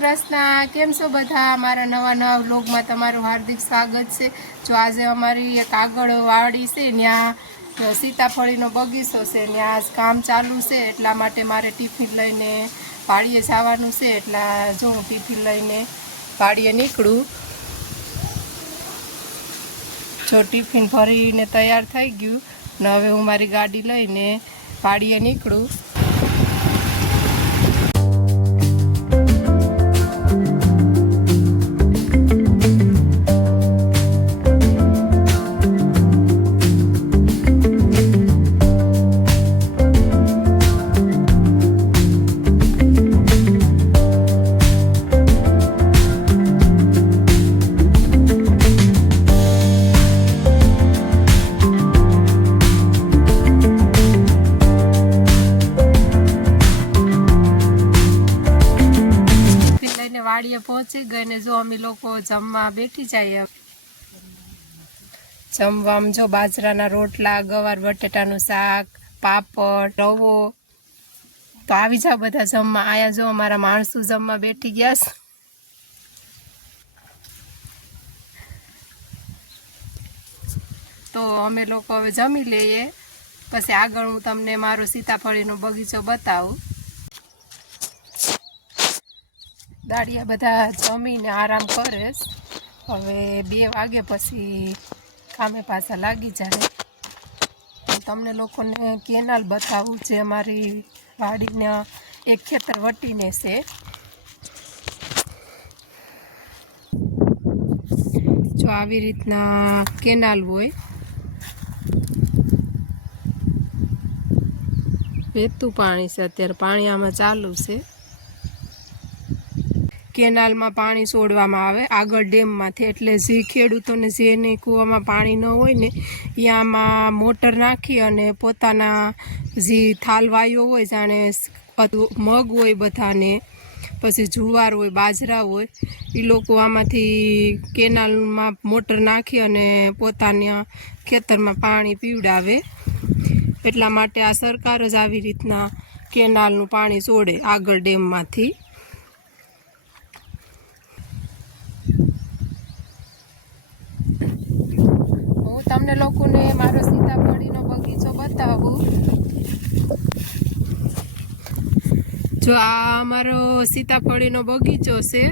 કૃષ્ણ, કેમ છો બધા? મારા નવા વ્લોગમાં તમારું હાર્દિક સ્વાગત છે। જો આજે અમારી એક આગળ વાડી છે, ત્યાં સીતાફળીનો બગીચો છે, ત્યાં કામ ચાલુ છે, એટલા માટે મારે ટિફિન લઈને વાડીએ જવાનું છે। એટલા જો હું ટિફિન લઈને વાડીએ નીકળું। જો ટિફિન ભરીને તૈયાર થઈ ગયું ને હવે હું મારી ગાડી લઈને વાડીએ નીકળું। વાડીએ પહોંચી ગઈ ને જો અમે લોકો જમવા બેઠી જઈએ। જમવામાં જો બાજરાના રોટલા, ગવાર બટેટાનું શાક, પાપડ, રવો, તો આવી જાવ બધા જમવા। આયા જો અમારા માણસો જમવા બેઠી ગયા છે। તો અમે લોકો હવે જમી લઈએ, પછી આગળ હું તમને મારો સીતાફળીનો બગીચો બતાવું। દાડિયા બધા જમીને આરામ કરે। હવે 2 વાગે પછી કામે પાછા લાગી જાય। તમને લોકોને કેનાલ બતાવું જે અમારી વાડીના એક ખેતર વટીને છે। જો આવી રીતના કેનાલ હોય, વહેતું પાણી છે, અત્યારે પાણી આમાં ચાલુ છે। કેનાલમાં પાણી છોડવામાં આવે આગળ ડેમમાંથી, એટલે જે ખેડૂતોને જેને કૂવામાં પાણી ન હોય ને એ આમાં મોટર નાખી અને પોતાના જે થાલવાઈઓ હોય, જાણે મગ હોય બધાને, પછી જુવાર હોય, બાજરા હોય, એ લોકો આમાંથી કેનાલમાં મોટર નાખી અને પોતાના ખેતરમાં પાણી પીવડાવે। એટલા માટે આ સરકાર જ આવી રીતના કેનાલનું પાણી છોડે આગળ ડેમમાંથી। હું તમને લોકોને મારો સીતાફળીનો બગીચો બતાવું। જો આ અમારો સીતાફળીનો બગીચો છે।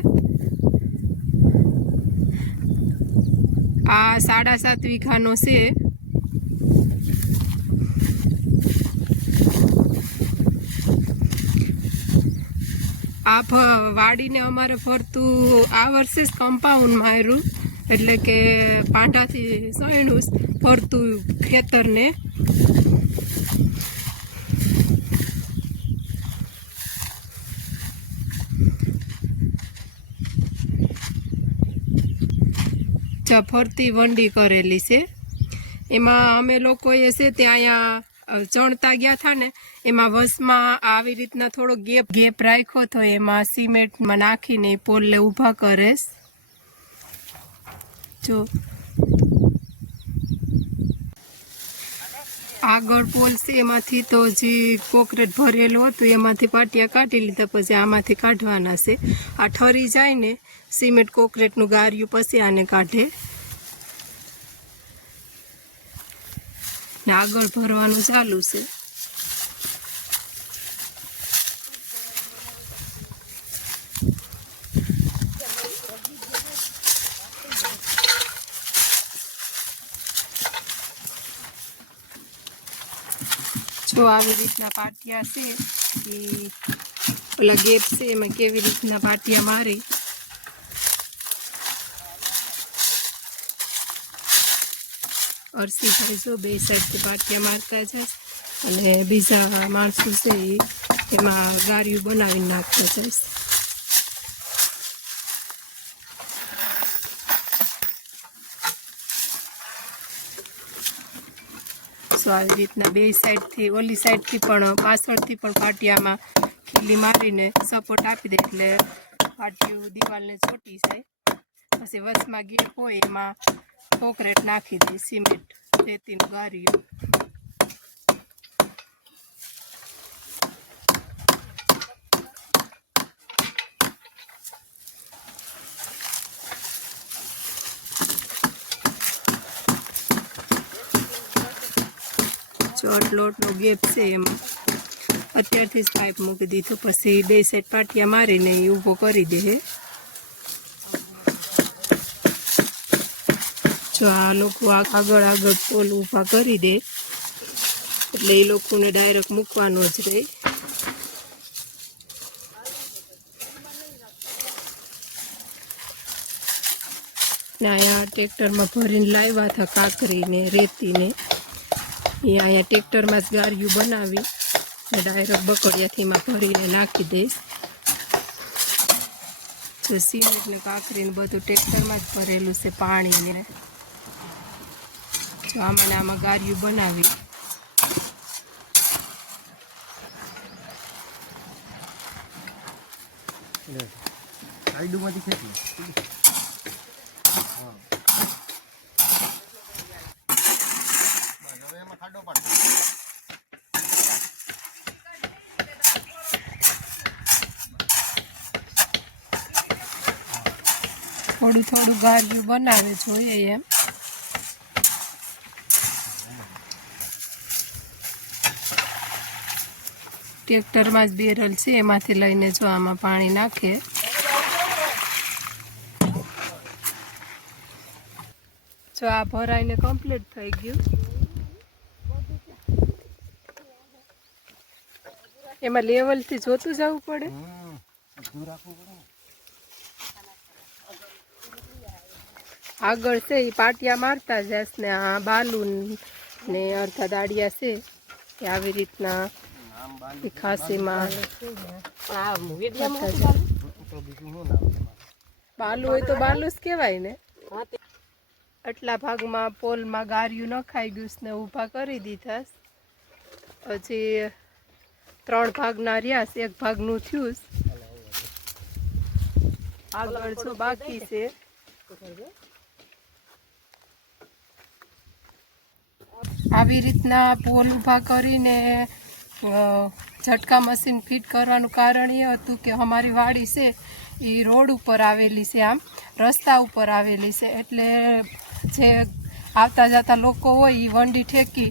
આ 7.5 વીઘાનો છે। આ વાડીને અમારે ફરતું આ વર્ષે જ કમ્પાઉન્ડ માર્યું, એટલે કે પાંડાથી સણ્યું ફરતું ખેતરને। ફરતી વંડી કરેલી છે। એમાં અમે લોકોએ છે તે અહીંયા ચણતા ગયા હતા ને, એમાં વસમાં આવી રીતના થોડો ગેપ રાખ્યો તો એમાં સિમેન્ટમાં નાખીને પોલને ઊભા કરે। જો આગળ પોલ છે એમાંથી તો જે કોકરેટ ભરેલું હતું એમાંથી પાટિયા કાઢી લીધા, પછી આમાંથી કાઢવાના છે। આ ઠરી જાય ને સિમેન્ટ કોકરેટનું ગાર્યું, પછી આને કાઢે ને આગળ ભરવાનું ચાલુ છે। જો આવી રીતના પાટિયા છે, એ પેલા ગેપ છે એમાં કેવી રીતના પાટિયા મારી અરસીભાઈ જો 2 સાઈડથી પાટિયા મારતા જાય અને બીજા માણસો છે એમાં ગારિયું બનાવીને નાખતા જાય। સો આવી રીતના 2 સાઈડથી, ઓલી સાઈડથી પણ પાછળથી પણ પાટિયામાં ખીલી મારીને સપોર્ટ આપી દે, એટલે પાટિયું દિવાલને ચોટી જાય। પછી વચમાં ગેપ હોય એમાં કોકરેટ નાખી દે, સિમેન્ટ રેતીનું ગારિયું। જો આટલો ગેપ છે એમાં અત્યારથી જ પાઇપ મૂકી દીધો, પછી 2 સાઈડ પાટિયા મારીને એ ઊભો કરી દે. જો આ લોકો આગળ પોલ ઊભા કરી દે એટલે એ લોકોને ડાયરેક્ટ મૂકવાનો જ રહે. ને અહીંયા ટ્રેક્ટરમાં ભરીને લાવ્યા હતા કાંકરીને રેતીને, એ અહીંયા ટ્રેક્ટરમાં જ ગારિયું બનાવી ને ડાયરેક્ટ બકડિયાથી એમાં ભરીને નાખી દઈશ. જો સિમેન્ટ ને કાંકરીને બધું ટ્રેક્ટરમાં જ ભરેલું છે પાણીને. જો આમાં ગારિયું બનાવી સાઈડમાંથી ખેંચી એમાં ખાડો પાડતો. થોડું ગારિયું બનાવે જોઈએ એમ. ટ્રેક્ટરમાં જ બેરલ છે એમાંથી લઈને જો આમાં પાણી નાખે. જો આ ભરાઈને કમ્પ્લીટ થઈ ગયું. એમાં લેવલથી જોતું જવું પડે. આગળ છે એ પાટિયા મારતા જશ ને આ બાલુન ને અડધા દાડિયા છે કે આવી રીતના ખાસીમાં બાલુ હોય તો બાલુ જ કહેવાય ને. આટલા ભાગમાં પોલમાં ગારિયું નખાઈ ગયું ને ઊભા કરી દીધા. હજી 3 ભાગના રહ્યા, 1 ભાગનું થયું. આગળ જો બાકી છે. આવી રીતના પોલ ઊભા કરીને ઝટકા મશીન ફિટ કરવાનું કારણ એ હતું કે અમારી વાડી છે એ રોડ ઉપર આવેલી છે, આમ રસ્તા ઉપર આવેલી છે, એટલે જે આવતા જતા લોકો હોય એ વંડી ઠેકી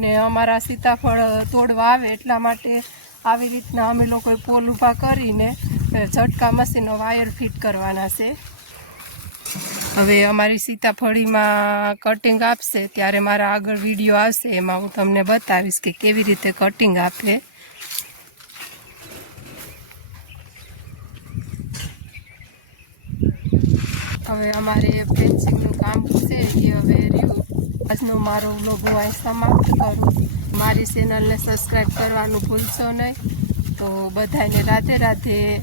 ને અમારા સીતાફળ તોડવા આવે, એટલા માટે આવી રીતના અમે લોકોએ પોલ ઊભા કરીને ઝટકા મશીનનો વાયર ફિટ કરવાના છે. હવે અમારી સીતાફળીમાં કટિંગ આપશે ત્યારે મારા આગળ વિડીયો આવશે, એમાં હું તમને બતાવીશ કે કેવી રીતે કટિંગ આપે. હવે અમારે ફેન્સિંગનું કામ છે એ હવે રહ્યું. આજનો મારો વ્લોગ હું અહીં સમાપ્ત કરું. મારી ચેનલને સબસ્ક્રાઈબ કરવાનું ભૂલશો નહીં. તો બધાને રાધે રાધે.